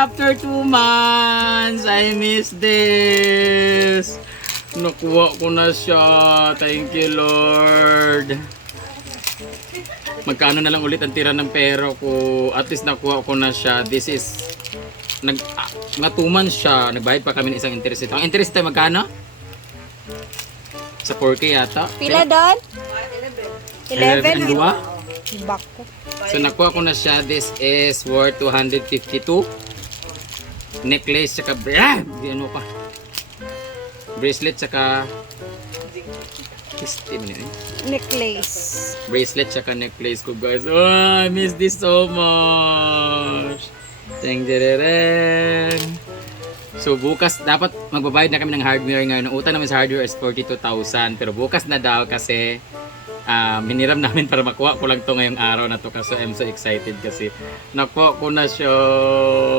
after 2 months. I miss this. Nakuha ko na siya. Thank you, Lord. Magkano na lang ulit ang tira ng pera ko. At least nakuha ko na siya. This is mga 2 months siya. Nagbayad pa kami ng isang interest ito. Ang interest ito magkano? Sa 4K yata. Pila doon? 11 11 and 2. Bako. So nakuha ko na siya. This is worth 252. Necklace tsaka ano pa. Bracelet tsaka Necklace. bracelet tsaka necklace ko, guys. Oh, I miss this so much. Thank you. So bukas dapat magbabayad na kami ng hardware ngayon. Ang utang namin sa hardware is 42,000. Pero bukas na daw kasi hiniram namin para makuha ko lang to ngayong araw na to. Kasi I'm so excited kasi nakuha ko na siya.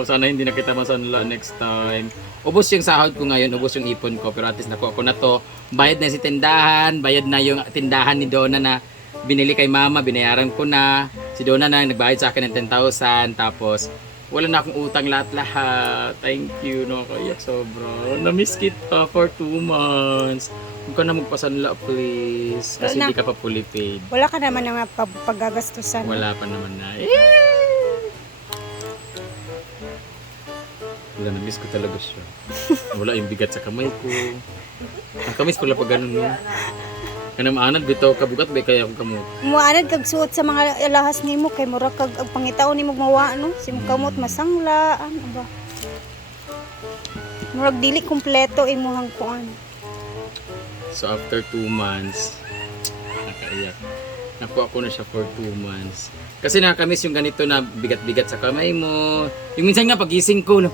Sana hindi na kita masanla next time. Ubos yung sahod ko ngayon, ubos yung ipon ko. Pero at least nakuha ko na to. Bayad na si tindahan, bayad na yung tindahan ni Donna na binili kay mama, binayaran ko na. Si Donna na nagbayad sa akin ng 10,000. Tapos wala na akong utang lahat-lahat. Thank you, no? Kaya sobra. Na-miss kita for 2 months. Huwag ka na magpasanla, please. Kasi hindi ka pa fully paid. Wala ka naman ng paggagastusan. Wala pa naman na. Wala, na-miss ko talaga siya. Wala yung bigat sa kamay ko. Ang kamis pala pag ganun, no? Kanang maanad, bitaw kabugat, ba kaya akong kamot. Muanad kag suot sa mga alahas nimo kay mura kag ang pangitaon nimo mawa no. Si kamot masangla, ano ba? Murag dili kompleto imuhang kuan. So after 2 months, nakaiyak. Nakuha ko na siya for 2 months. Kasi nakakamiss yung ganito na bigat-bigat sa kamay mo. Yung minsan nga pagising ko,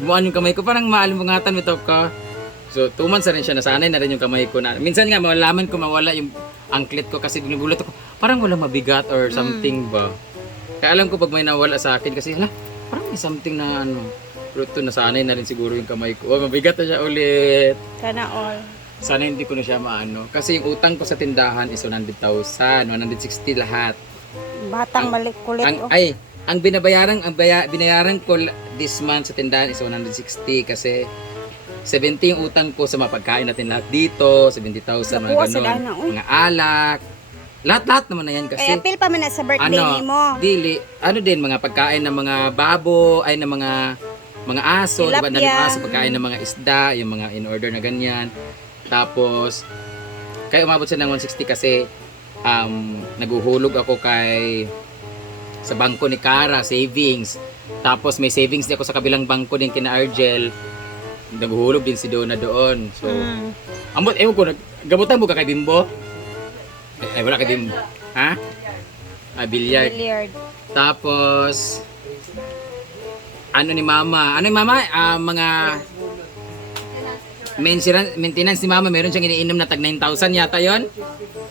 bumaan yung kamay ko, parang maalimbungatan ito ka. So 2 months na rin siya, nasanay na rin yung kamay ko na. Minsan nga malaman ko mawala yung anklet ko kasi ginugulat ako, parang walang mabigat or something ba. Kaya alam ko pag may nawala sa akin kasi hala, parang may something na ano. Pero ito nasanay na rin siguro yung kamay ko. Oh, mabigat na siya ulit. Kana all. Sana hindi ko na siya maano. Kasi yung utang ko sa tindahan is 100,000, 160 lahat. Batang malik kulit oh. Ang binayaran ko this month sa tindahan is 160 kasi 70 yung utang ko sa mga pagkain natin lahat dito, 70,000 mga Nakuha sa ganon, dana, oh. mga alak. Lahat naman na yan kasi. Eh apil pa man na sa birthday nimo. Dili, ano din mga pagkain ng mga babo, ay ng mga aso, diba? Tilapia. Ng aso, pagkain ng mga isda, yung mga in order na ganyan. Tapos kaya umabot siya ng 160 kasi naguhulog ako sa bangko ni Cara, savings. Tapos may savings din ako sa kabilang bangko din kina Argel. Naguhulog din si Donna doon. So, ambot, ewan ko, gamutan mo ka kay Bimbo? Ay, wala kay Bimbo. Ha? Billiard. Billiard. Tapos, ano ni Mama? Mga maintenance ni Mama, meron siyang iniinom na tag 9,000 yata yon.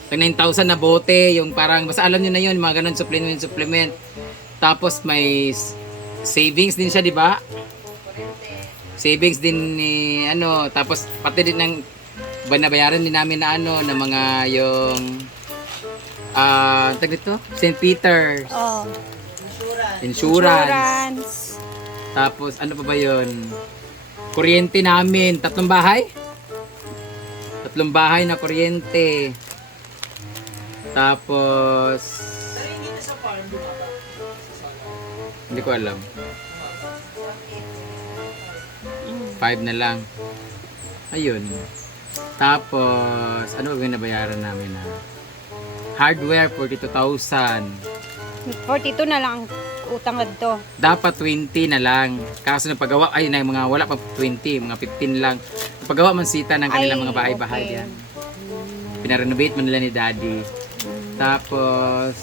Tag 9,000 na bote, yung parang, basta alam nyo na yun, mga ganun, supplement. Tapos may savings din siya, di ba? Savings din ni, tapos pati din ng, banabayaran din namin na na mga yung, tag dito? St. Peter's. Oh. Insurance. Tapos, ano pa ba yun? Kuryente namin. 3 bahay? 3 bahay na kuryente. Tapos, hindi ko alam. 5 na lang. Ayun. Tapos, ano ba yung nabayaran namin na? Hardware, 42,000. 42 na lang ang utang adto. Dapat 20 na lang. Kaso napagawa, na mga wala pa 20, mga 15 lang. Napagawa man sita ng kanilang mga bahay-bahay okay. yan. Pinarenovate man nila ni Daddy. Tapos,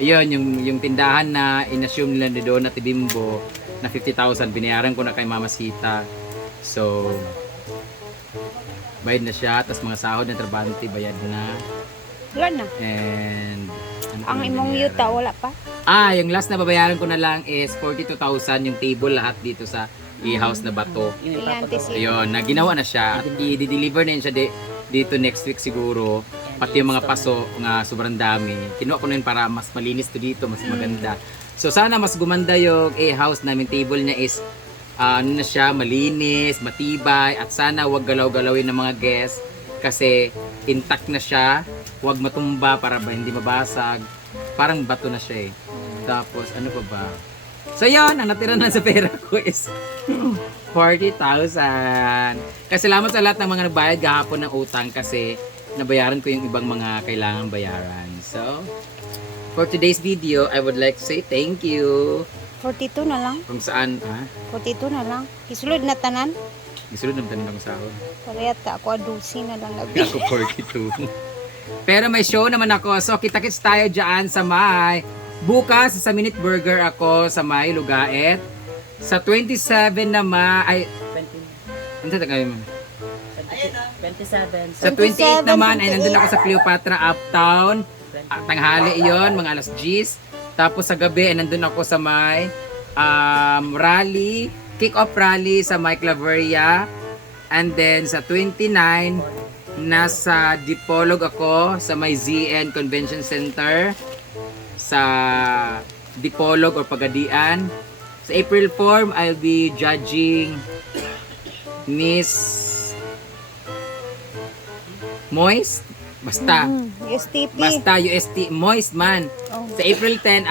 yun, yung tindahan na inassume nila ni Donna at Bimbo na 50,000, binayaran ko na kay Mama Sita. So, bayad na siya. Tapos mga sahod na trabante, bayad na. Wala na. And, Ang imong yuta, wala pa? Yung last na babayaran ko na lang is 42,000 yung table lahat dito sa i-house na bato. Ayun, na ginawa na siya. I-deliver na yun siya dito next week siguro. Pati yung mga paso nga sobrang dami. Kinuha ko na yun para mas malinis to dito, mas maganda. So sana mas gumanda yung house namin. Table niya is ano na siya, malinis, matibay, at sana wag galaw-galawin ng mga guests kasi intact na siya, wag matumba para ba hindi mabasag. Parang bato na siya eh. Tapos ano pa ba? So yun, ang natira na sa pera ko is 40,000. Kasi salamat sa lahat ng mga nagbayad gahapon ng utang kasi nabayaran ko yung ibang mga kailangan bayaran. So, for today's video, I would like to say thank you. 42 na lang. Kung saan, ha? 42 na lang. Isulod na tanan. Isulod ng tanong ng sahod. Parehas ka ako 12 na lang gabi. Ako 42. Pero may show naman ako. So, kita-kits tayo dyan sa may. Bukas, sa Minute Burger ako sa may Lugaet. Sa 27 naman, ay, 20, ano tayo mo? 27. Sa 28 naman, ay nandun ako sa Cleopatra Uptown. Tanghali iyon, mga alas 10. Tapos sa gabi, ay nandun ako sa may rally, kick-off rally sa may Claveria. And then sa 29, nasa Dipolog ako sa may ZN Convention Center. Sa Dipolog or Pagadian. Sa April 4, I'll be judging Miss Moist. Basta. USTP. Basta UST Moist man. Oh. Sa April 10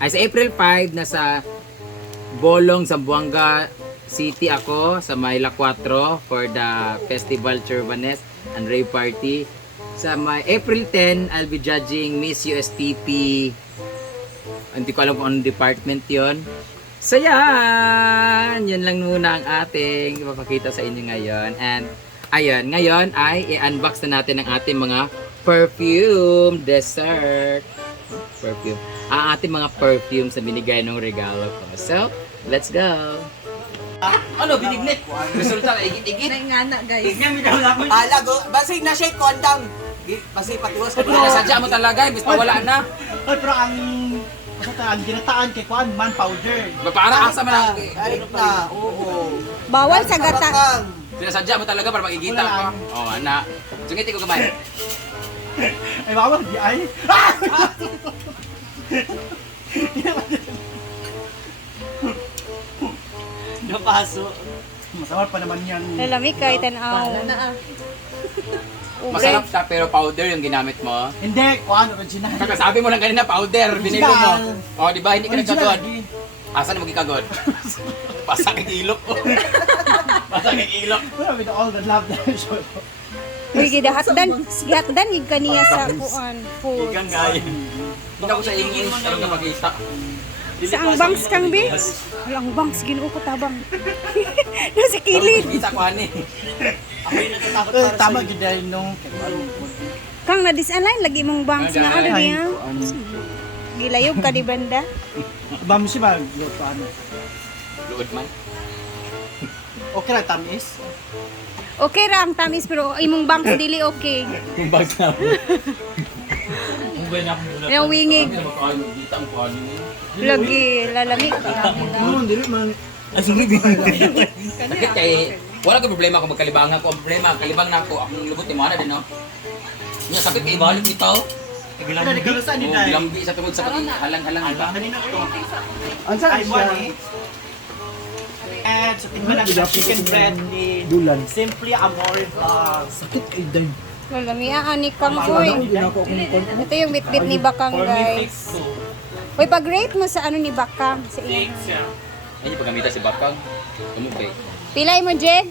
sa April 5 nasa Bolong, Zamboanga City ako sa Mayla 4 for the Festival Churbanes and Rave Party. Sa may April 10, I'll be judging Miss USTP. Hindi ko alam kung anong department yon. So yan! Yan lang muna ang ating ipapakita sa inyo ngayon. And ayan, ngayon ay i-unbox na natin ang ating mga perfume dessert. Perfume. Ang ating mga perfume sa binigay ng regalo ko. So, let's go! Ano, binignet? Resulta, igit-igit. Nga guys. Alago, basig na siya kondang. Basig patuwas ko. Nasadya mo talaga, imbis pa wala na. Ay, pero ang ginataan kay Kuan, man powder. Para asa man ang... Kahit na, oo. Bawal sa gata. Sinasadya mo talaga para makikita ko. Oh, ana. Sungiti ko kamay. Ay, bawal, di ay. Napaso. Masama pa naman yan. Lalami kay tanaw. Masarap siya pero powder yung ginamit mo. Hindi, Kuan, original. Kakasabi mo lang kanina powder, binili mo. Oh, di ba hindi ka nagkagod? lagi. Asa na magkikagod? Pasak ang ilok ko. Pasak ang ilok. With all the love that I show. Uy, gidahatdan gid kaniya sa kuan. Food. Igang gaya. Hindi ako sa English, pero ka makita. Sa ang bangs kang bi? Wala ang bangs ginuo ko tabang. Nasa kilid. Kita ko ani. Tama, giday nung. Kang na disalign lagi mong bangs na ano niya. Gilayog ka di banda. Bam si ba? Kuan. Luod man. Okay lang, tamis. Okay ra ang tamis pero imong bangs dili okay. Kung bag na mo. Kung ba na akong bulat. Yung wingig. Kita ang kuhanin niya. Lagi lalami. Oo, dili man. Sakit kay wala ka problema kung magkalibang ako. Ang problema, kalibang na ako. Akong lubot ni Mana din, no? Niya, sakit kay balik ito. Ano, di ka saan ni Oh, Day? lambi sa tungod sa halang-halang, di ba? Ang saan siya? And sa tingnan lang sa chicken bread ni Dulan. Simply Amore Vlogs. Sakit ay Day. Lalami ani kang uy. Ito yung bitbit ni Bakang guys. Uy, pag-rate mo sa ano ni Bakang sa iyo. Ay, pagkamita si Bakang. Ano ba? Pilay mo, Jed?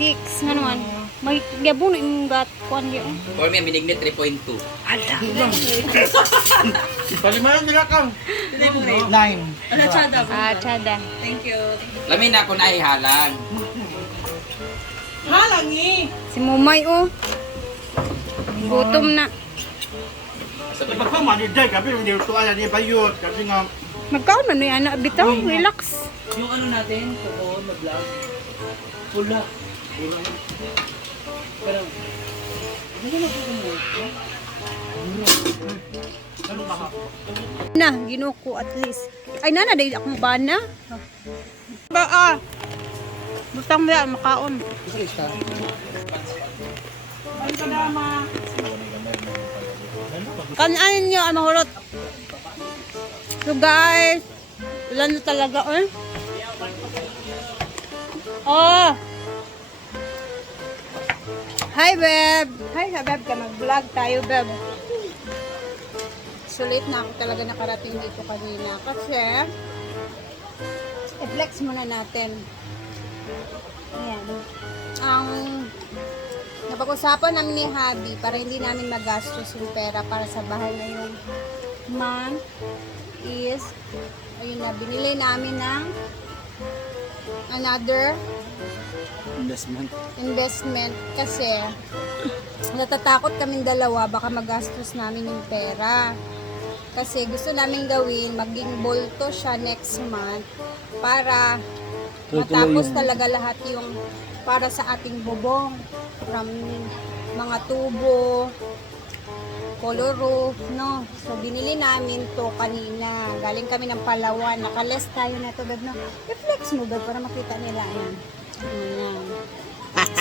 6 nga naman. May gabon na yung gat kuan di. For me, minignit 3.2. Palimayan nila kang. 9. Ah, tsada. Lamin na ako na ihalang. Si Mumay oh. Gutom na. Sabi pa mani Day, gabi hindi tuwa ni bayot. Kasi nga Magkaon man ni anak bitaw, relax. Yung ano natin, toko, mag-vlog. Pula. Pero, hindi na Na, ginuko at least. Ay nana dahil akong bana. Ba ah. Butang ba makaon. Kanan niyo ang mahurot. So guys, ulan na talaga eh. Oh! Hi, Beb! Hi, Beb. Mag-vlog tayo, Beb. Sulit na ako talaga nakarating dito kanina. Kasi, i-flex muna natin. Ayan. Ang napag-usapan namin ni Habi para hindi namin magastos yung pera para sa bahay ngayong month is, ayun na, binili namin ng another investment kasi natatakot kaming dalawa baka magastos namin yung pera kasi gusto namin gawin maging bolto siya next month para matapos talaga lahat yung para sa ating bubong from mga tubo, color roof, no? So, binili namin to kanina. Galing kami ng Palawan. Nakaless tayo na ito, Beb, no? I-flex mo, Beb, para makita nila. Ayan. Ayan.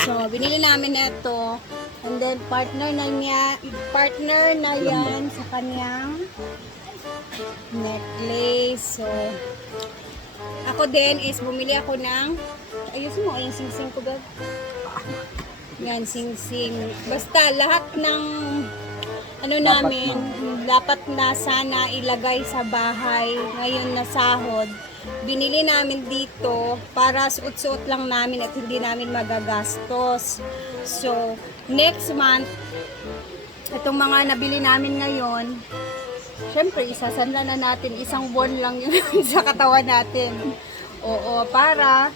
So, binili namin na ito. And then, partner na yan sa kanyang necklace. So, ako din is bumili ako ng, ayusin mo, yung sing-sing ko, Beb. Yan, sing-sing. Basta, lahat ng ano namin, dapat na sana ilagay sa bahay ngayon na sahod. Binili namin dito para suot-suot lang namin at hindi namin magagastos. So, next month, itong mga nabili namin ngayon, syempre, isasanla na natin. Isang buwan lang yun sa katawan natin. Oo, para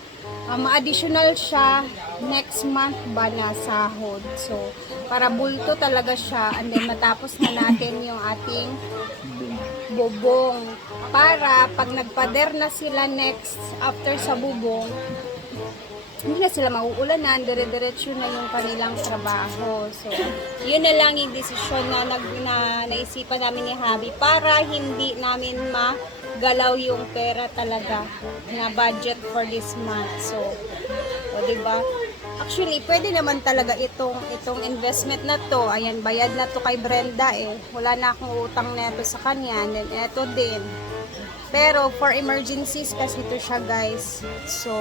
ma-additional siya next month ba na sahod. So, para bulto talaga siya and then matapos na natin yung ating bubong. Para pag nagpader na sila next after sa bubong, hindi na sila mauulanan, dire-diretso na yung kanilang trabaho. So, yun na lang yung desisyon na naisipan namin ni Habi para hindi namin magalaw yung pera talaga na budget for this month. So, o diba? Actually, pwede naman talaga itong investment na to. Ayan, bayad na to kay Brenda eh. Wala na akong utang neto sa kanya. And then, eto din. Pero, for emergencies kasi ito siya, guys. So,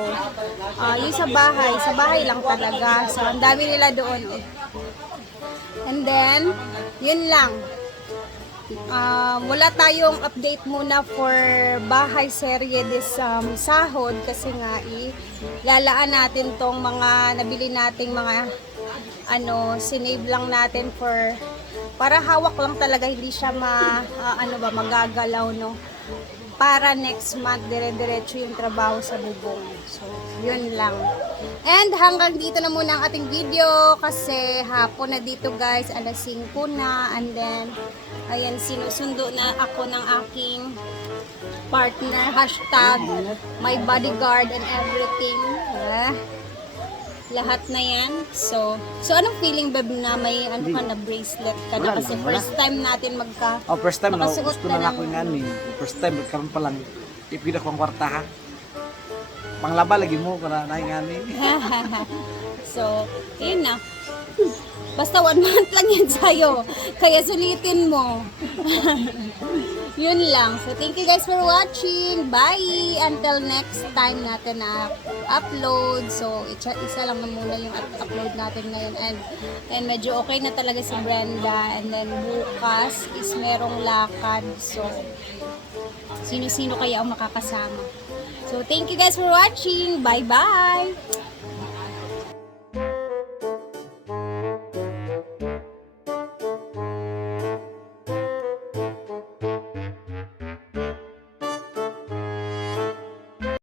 yung sa bahay lang talaga. So, ang dami nila doon eh. And then, yun lang. Wala tayong update muna for bahay serye this sahod kasi nga lalaan natin tong mga nabili nating mga sinave lang natin para hawak lang talaga, hindi siya magagalaw, no, para next month dire-diretso yung trabaho sa bubong. So, yun lang. And hanggang dito na muna ang ating video kasi hapon na dito, guys, alas 5 na, and then ayan, sinusundo na ako ng aking partner, hashtag my bodyguard and everything. Lahat na yan. So anong feeling, Beb, na may na bracelet ka na? Kasi first time natin first time na, makasuot gusto na ako ng first time, magkaroon pa lang, ipila ko ang kwarta, ha? Panglaba lagi mo, para nahinganin. So, yun na. Basta 1 month lang yan sa'yo. Kaya sulitin mo. Yun lang. So, thank you guys for watching. Bye! Until next time natin na upload. So, isa lang na muna yung upload natin ngayon. And medyo okay na talaga si Brenda. And then, bukas is merong lakad. So, sino-sino kaya ang makakasama. So, thank you guys for watching. Bye-bye!